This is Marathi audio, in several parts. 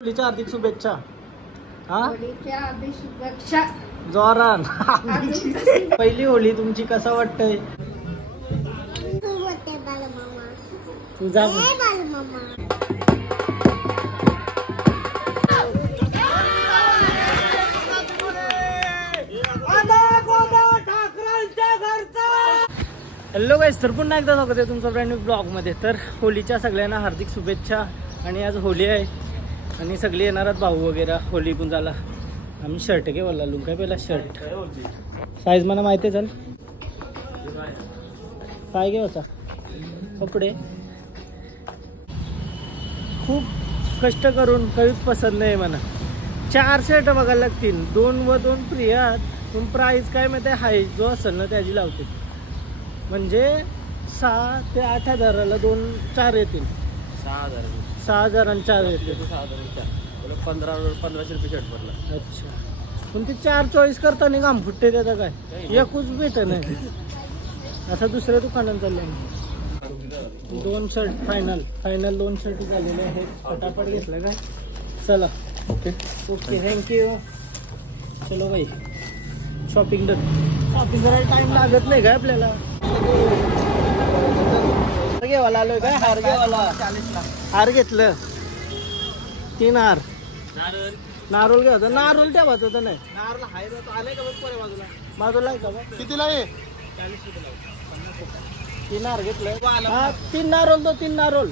होलीच्या हार्दिक शुभेच्छा. हा होलीच्या हार्दिक शुभेच्छा. जोरान. पहिली होली तुमची कसं वाटतंय? तुझा हॅलो गाईस, तर पुन्हा एकदा स्वागत आहे तुमचं ब्रँड न्यू ब्लॉगमध्ये. तर होलीच्या सगळ्यांना हार्दिक शुभेच्छा. आणि आज होली आहे आणि सगळे येणारात भाऊ वगैरे होली पुंजाला. आम्ही शर्ट घे बोलला लुंग काय पहिला शर्ट साईज मला माहिती आहे. चल काय घे होता कपडे. खूप कष्ट करून काहीच पसंत नाही म्हणा. 4 शर्ट बघायला लागतील, 2 व 2 फ्री आहेत. पण प्राईस काय माहिती आहे, हाय जो असेल ना त्याची लावते. म्हणजे 6 ते 8 हजाराला 4 येतील. 6,000 आणि 4 येतील. 1500 रुपये शर्ट पडला. अच्छा, पण ते 4 चॉईस करताना काम फुटते त्याचा काय एकूच भेट नाही. आता दुसऱ्या दुकानात चालले. 2 शर्ट फायनल 2 शर्ट झालेले आहेत. फटाफट घेतलं काय. चला ओके थँक्यू. चलो भाई, शॉपिंग डन. शॉपिंग करायला टाइम लागत नाही काय आपल्याला. घेवाला आलोय काय. हार घेवाला. हार घेतलं 3 हार. नारोल घ्यायचं. नारोल ठेवायचं होतं नाही. नारोल हाय आले का बाजूला बाजूला आहे का कितीला आहे. 3 हार घेतलं. 3 नारोल दो. 3 नारोल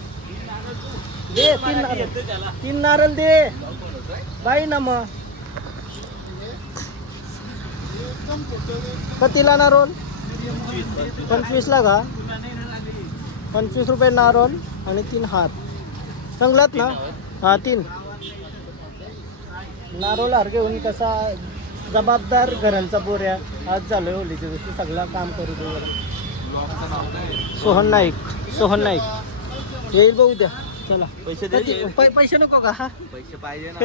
दे. 3 नारळ दे बाई ना. मग कितीला नारोल? 25ला का. 25 रुपये नारोल आणि 3 हार. चांगलात ना. हा 3 नारोल हार घेऊन कसा जबाबदार घरांचा बोऱ्या. आज झालोय होलीच्या दिवशी सगळं काम करू दे. सोहन नाईक येईल बघू द्या. चला पैसे नको का. हा पैसे पाहिजे ना.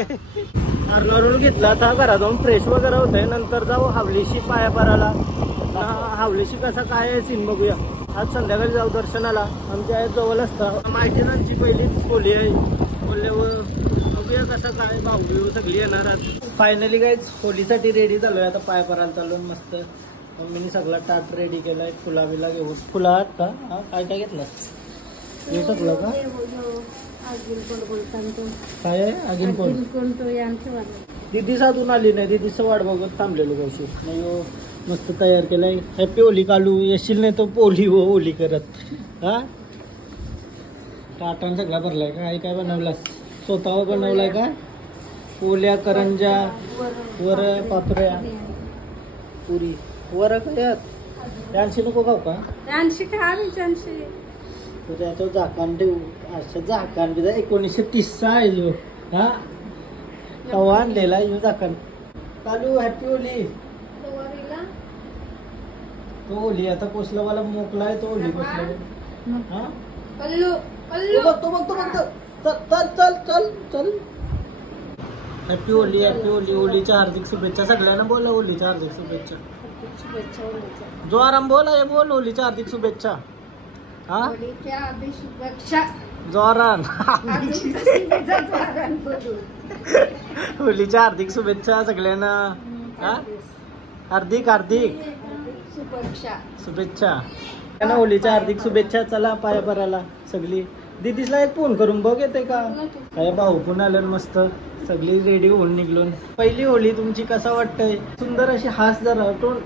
नारळ घेतला. आता घरात जाऊन फ्रेश वगैरे होत आहे. नंतर जाऊ हावलीशी पाया पराला. हावलीशी कसा काय आहे सीन बघूया. आज संध्याकाळी जाऊ दर्शनाला. आमच्या आहेत जवळ असतं. माहितीनांची पहिलीच होली आहे बोलल्यावर बघूया कसं काय. भाऊ सगळी येणार. फायनली गाईज होलीसाठी रेडी झालोय. आता पाया पराला चालून मस्त. मम्मीने सगळा टाट रेडी केलाय. फुला बिला घेऊन. फुला का काय काय घेतलं हे टाकलं का काय आहे अजून कोण. दिदी साधून आली नाही. दिदीचं वाट बघत थांबलेलो कशी नाही. मस्त तयार केलाय. हॅपी होली कालू. येशील नाही तो पोली व होली करत. हा टाटान सगळा भरलाय. काय काय बनवलास स्वतः बनवलाय का. पोल्या करंजा वर पापऱ्या पुरी वर काय. त्यांशी नको खाऊ का. त्याच्यावर झाकण ठेवू. असं झाकण 1930 आहे जो. हा तवा आणलेला आहे झाकण. चालू हॅपी होली. तो होली आता कोसलावाला मोकलाय. तो होली कोसला. हा तो बघतो चल. Happy Holy. होलीच्या हार्दिक शुभेच्छा सगळ्यांना. बोला होलीच्या हार्दिक शुभेच्छा. जो आराम बोला बोल होलीच्या हार्दिक शुभेच्छा. हा जोरान. होलीच्या हार्दिक शुभेच्छा सगळ्यांना. हा हार्दिक शुभेच्छा. होलीच्या हार्दिक शुभेच्छा. चला पाया भरायला सगळी. दिदीसला एक फोन करून बघ येते का काय. भाऊ पण आलं मस्त. सगळी रेडी होऊन निघलोन. पहिली होली तुमची कसं वाटतंय. सुंदर अशी हास जरा तोंड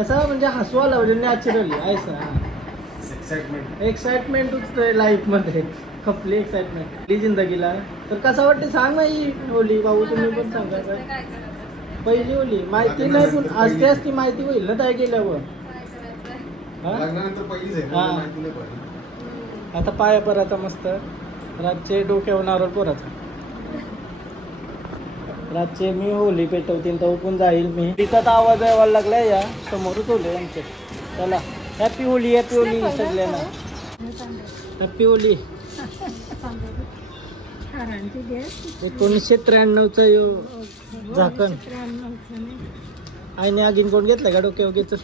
असं म्हणजे हसवा लावलं नॅचरली. एक्साइटमेंट उठतोय लाईफ मध्ये. खपली एक्साइटमेंट जिंदगीला. तर कसं वाटतं सांग ना ही होली. भाऊ तुम्ही पण सांगा. पहिली होली माहिती नाही पण असते माहिती होईल ना काय केल्यावर. आता पाया पराचा मस्त. रातचे डोक्यावर नारळ पोराचा. रातचे मी होली पेटवतील तर पण जाईल मी. तिचा तर आवाज यायला लागलाय. या समोरच होले आमचे. चला हॅपी होली सगळ्यांना. हॅपी होली. 1993चा झाकण आईने आगीन कोण घेतलं का डोक्यावर घेत.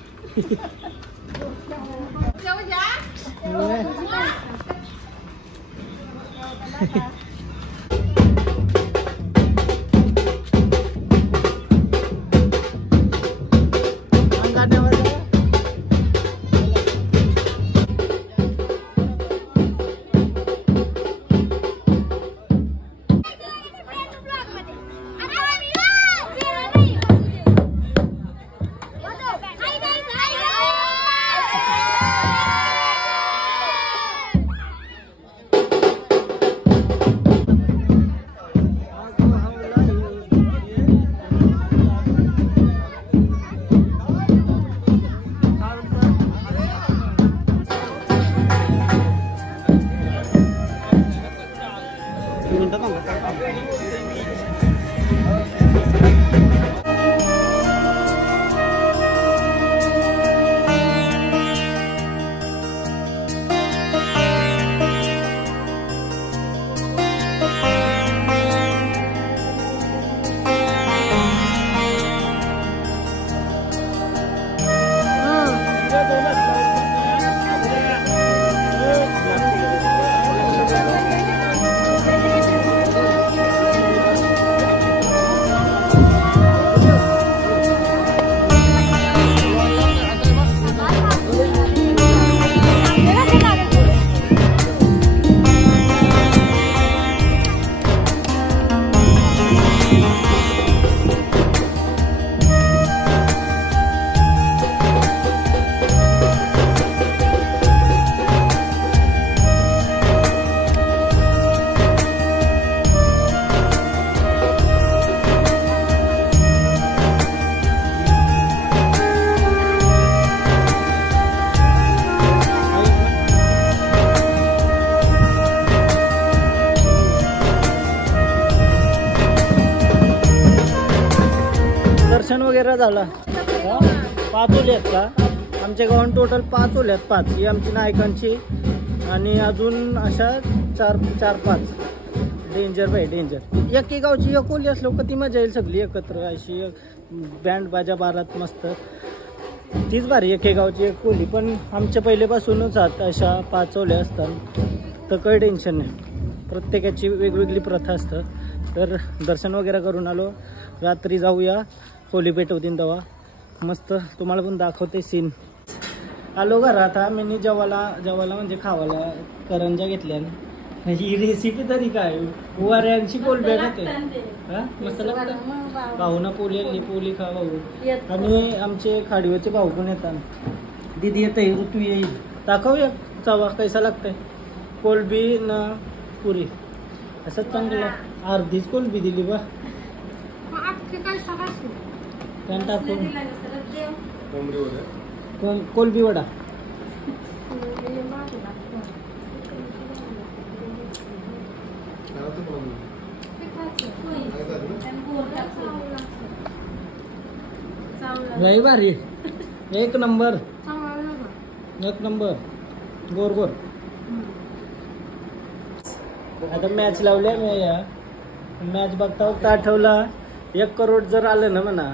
दर्शन वगैरे झालं. 5 ओले आहेत का? आमच्या गावात टोटल 5 ओले आहेत. 5 ही आमची नायकांची आणि अजून अशा 4-5 डेंजर बाई डेंजर. एकी गावची एक ओली असलो कधी मजा येईल सगळी एकत्र अशी बँड बाजा बारात मस्त तीच भारी. एके गावची एक ओली पण आमच्या पहिलेपासूनच आहात अशा 5 ओल्या असतात तर काही टेन्शन नाही. प्रत्येकाची वेगवेगळी प्रथा असतं. तर दर्शन वगैरे करून आलो. रात्री जाऊया होली पेटवतील तेव्हा मस्त तुम्हाला पण दाखवते सीन. आलो घरात. मी जेवायला म्हणजे खावायला करंजा घेतल्या. ही रेसिपी तरी काय वाऱ्यांची कोलब्या खाते मस्त लागतं. भाऊना पोली खा भाऊ आणि आमचे खाडीवरचे भाऊ पण येतात. दीदी येते ऋतू येईल. दाखवूया चवा कैसा लागतंय. कोलबी ना पुरी असंच चांगलं. अर्धीच कोलबी दिली बा टाकून कोलबी वडा. लई भारी एक नंबर गोर गोर. आता मॅच लावल्या मी या मॅच बघता बघता आठवला 1 करोड जर आलं ना म्हणा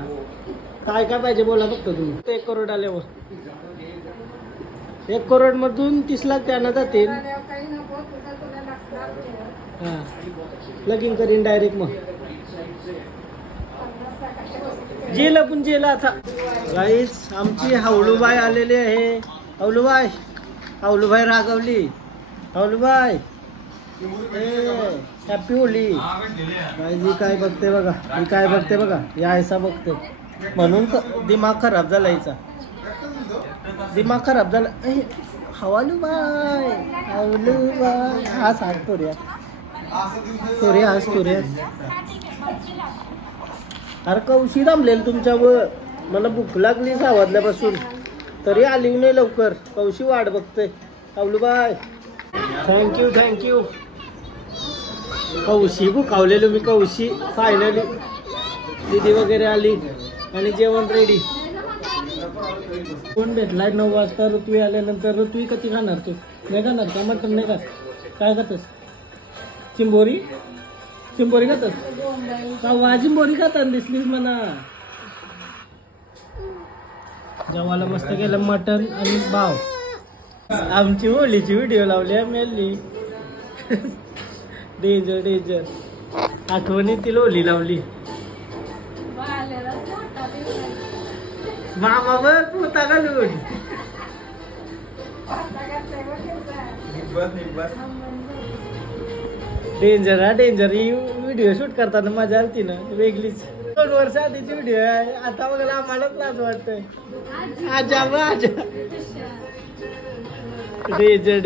काय काय पाहिजे बोला फक्त तुम्ही. 1 करोड आल्यावर 1 करोड मधून 30 लाख त्यांना जातील. हा लगीन करीन डायरेक्ट मग जेला पण जेला. आता गाईस आमची हावलूबाई आलेली आहे. हावलूबाई रागवली. हावलूबाई हॅपी होली. ही काय बघते बघा. ही काय बघते बघा. या ऐसा बघते म्हणून दिमाग खराब झाला. हिचा दिमाग खराब झाला. हावलूबाई हा सांगतो रे अरे कौशी थांबलेल तुमच्यावर. मला भूक लागली 6 वाजल्यापासून तरी आली नाही लवकर. कौशी वाट बघते. हावलूबाई थँक्यू. कौशी भुकावलेलो मी. कौशी फायनली दीदी वगैरे आली आणि जेवण रेडी. कोण भेटलाय 9 वाजता. ऋतवी आल्यानंतर ऋतवी कधी खाणार तू? नाही खाणार का? मटन नाही खात? काय खातस? चिंबोरी खातस का? चिंबोरी खातात दिसलीस म्हणा. जेवायला मस्त केलं मटन आणि भाव. आमची होलीची व्हिडिओ लावली मेली. डेंजर आठवणीतील होली लावली. मामा बघ पोता घालून डेंजर ही व्हिडिओ शूट करताना मजा आलती ना वेगळीच. 2 वर्ष आधीची व्हिडिओ आहे. आता बघा आम्हालाच लाज वाटतंय. आजा डेंजर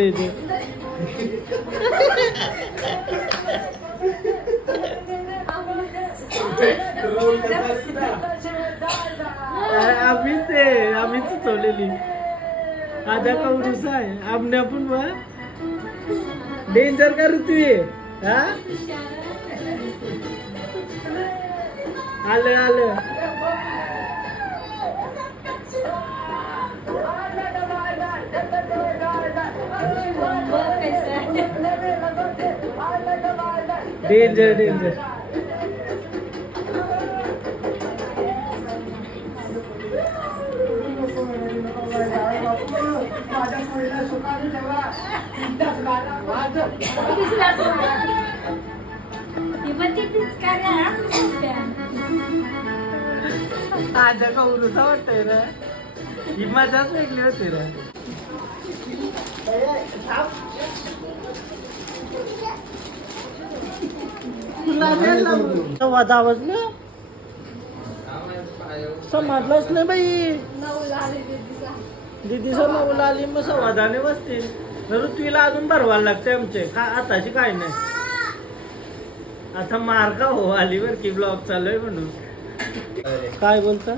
आम्हीच सुचवलेली. आजा कौरुस आहे आमने आपण बा डेंजर का ऋतू हा आलं डेंजर आजा कौरुसा वाटतंय ना. ही मजाच वेगळी होते ना. संवाद आवाज ना समजलंच नाही बाई. दीदीचा 9ला आली मग संवादाने बसतील. ऋतवीला अजून भरवायला लागते आमचे आताची काय नाही. आता मार्का हो आली बर की ब्लॉग चालू आहे म्हणून. काय बोलता?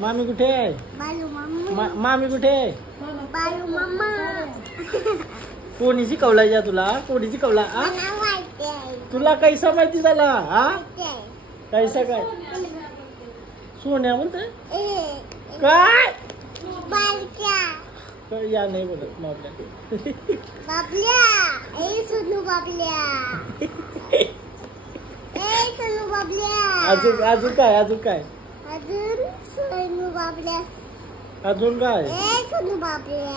मामी कुठे आहे? मामी कुठे आहे? कोणी शिकवला या तुला? कोणी शिकवला? तुला कैसा माहिती झाला हा कैसा काय सोन्या म्हणते काय या नाही बोलत बाबल्या ए सोनू बाबल्या अजून अजून काय अजून काय अजून सोनू बाबल्या अजून काय ए सोनू बाबल्या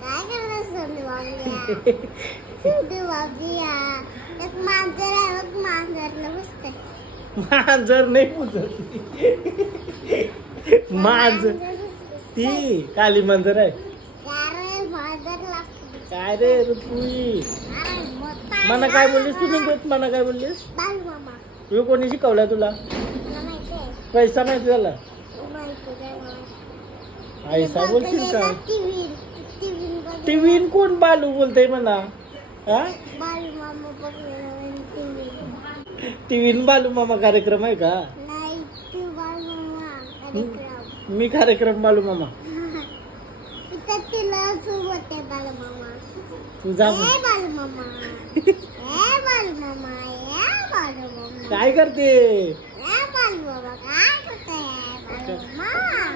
काय करणार सोनू बाबल्या सोनू बाबल्या एक मांजर आहे बघ मांजरला बसतंय मांजर नाही पुजत मांजर ती काली मांजर आहे काय रे ऋतुई मना काय बोललीस तू निघत मना काय बोललीस तू कोणी शिकवलाय तुला पैसा माहिती झाला ऐसा बोलशील का टीव्ही कोण बालू बोलतय म्हणा हा टीव्ही बालू मामा कार्यक्रम आहे का मी कार्यक्रम बालू मामा तुझा काय करते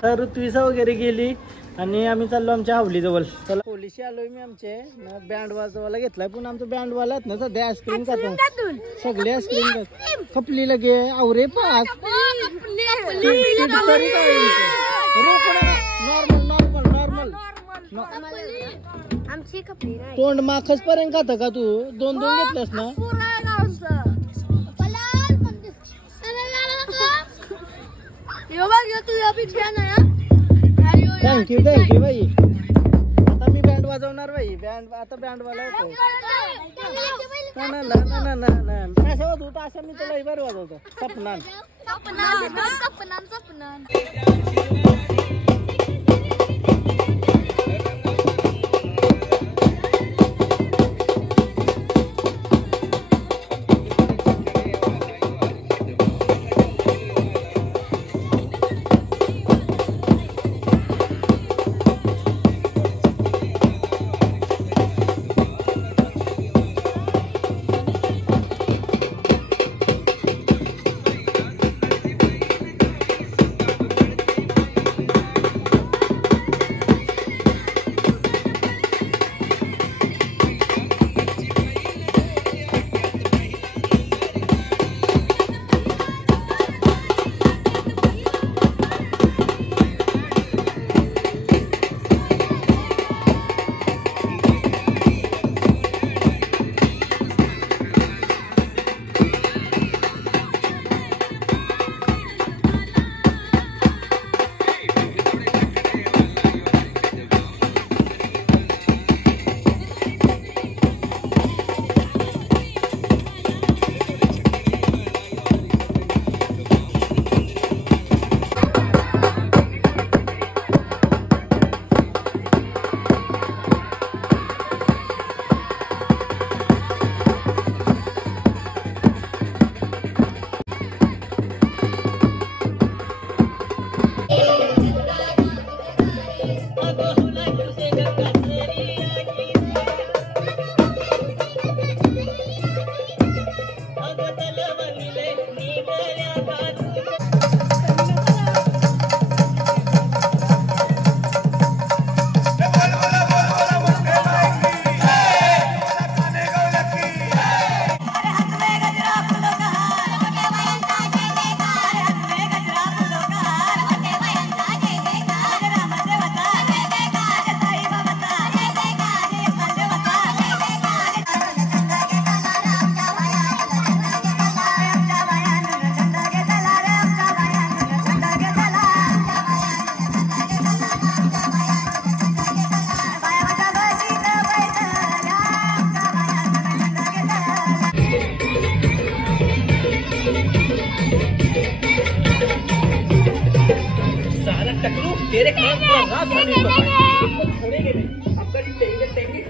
तर ऋत्विसा वगैरे गेली आणि आम्ही चाललो आमच्या हावली जवळ चला पोलिसी आलोय मी आमचे बँड वाजवायला घेतलाय पण आमचं बँड वाला आहेत ना सध्या आईस्क्रीम खातो सगळे आईस्क्रीम खपली लगे आवरे पाच नॉर्मल आमची खपली नाही तोंड माखस पर्यंत खाता का तू दोन दोन घेतलास ना थँक्यू बाई आता मी बँड वाजवणार बाई बँड आता बँड वाला होतो असं होत असं मी तुला बरं वाजवतो सपनान तेरे काम रात थोड़े गेले आपका टेंगे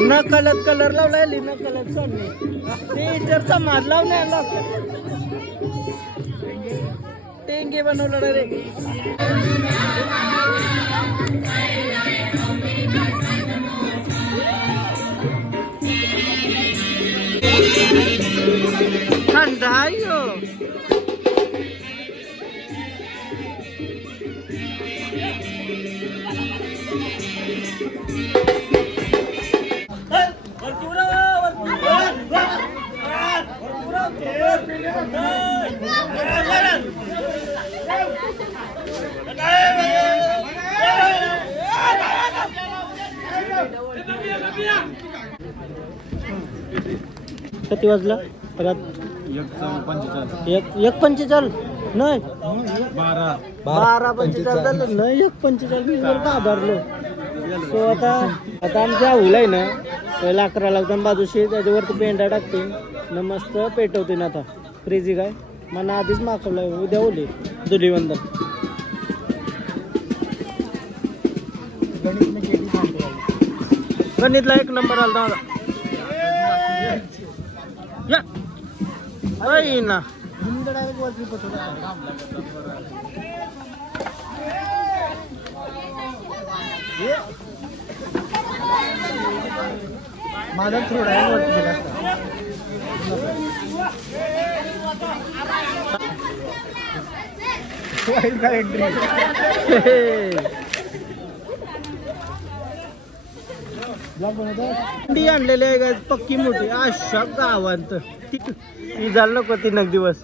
नकलत कलर लावलाय नकलत सोडणे ते इतरचा मार लावण्याला टेंगे बनवलं रे. थंड आहे हो. किती वाजला परत 1:45 नाही 12:45 झालं नाही 1:45 मी जर घाबरलो. तो आता आमच्या आऊला आहे ना पहिला 11 लागतात बाजूशी त्याच्यावरती पेंडा टाकते न मस्त पेटवते ना. आता फ्रीजी काय मला आधीच मागवलंय उद्या ओले धुलीवंदन. गणितला 1 नंबर आला ना. माझा थोडा अंडी आणलेली आहे काय पक्की मोठी अशा गावांत ती झालं नको 3 दिवस.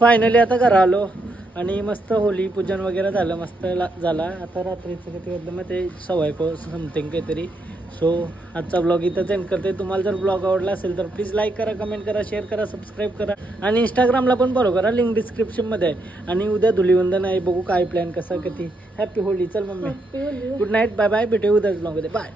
फायनली आता घरा आलो आणि मस्त होली पूजन वगैरे झालं, मस्त झाला. आता रात्रीचं किती वाजलं मग ते 1:15 समथिंग काहीतरी. सो आजचा ब्लॉग इथंच एंड करते. तुम्हाला जर ब्लॉग आवडला असेल तर प्लीज लाईक करा, कमेंट करा, शेअर करा, सबस्क्राईब करा आणि इंस्टाग्रामला पण फॉलो करा, लिंक डिस्क्रिप्शनमध्ये आहे. आणि उद्या धुलीवंदन आहे, बघू काय प्लॅन कसा किती. हॅपी होली. चल mummy, good night, bye bye, भेटू उद्याच ब्लॉगमध्ये. बाय.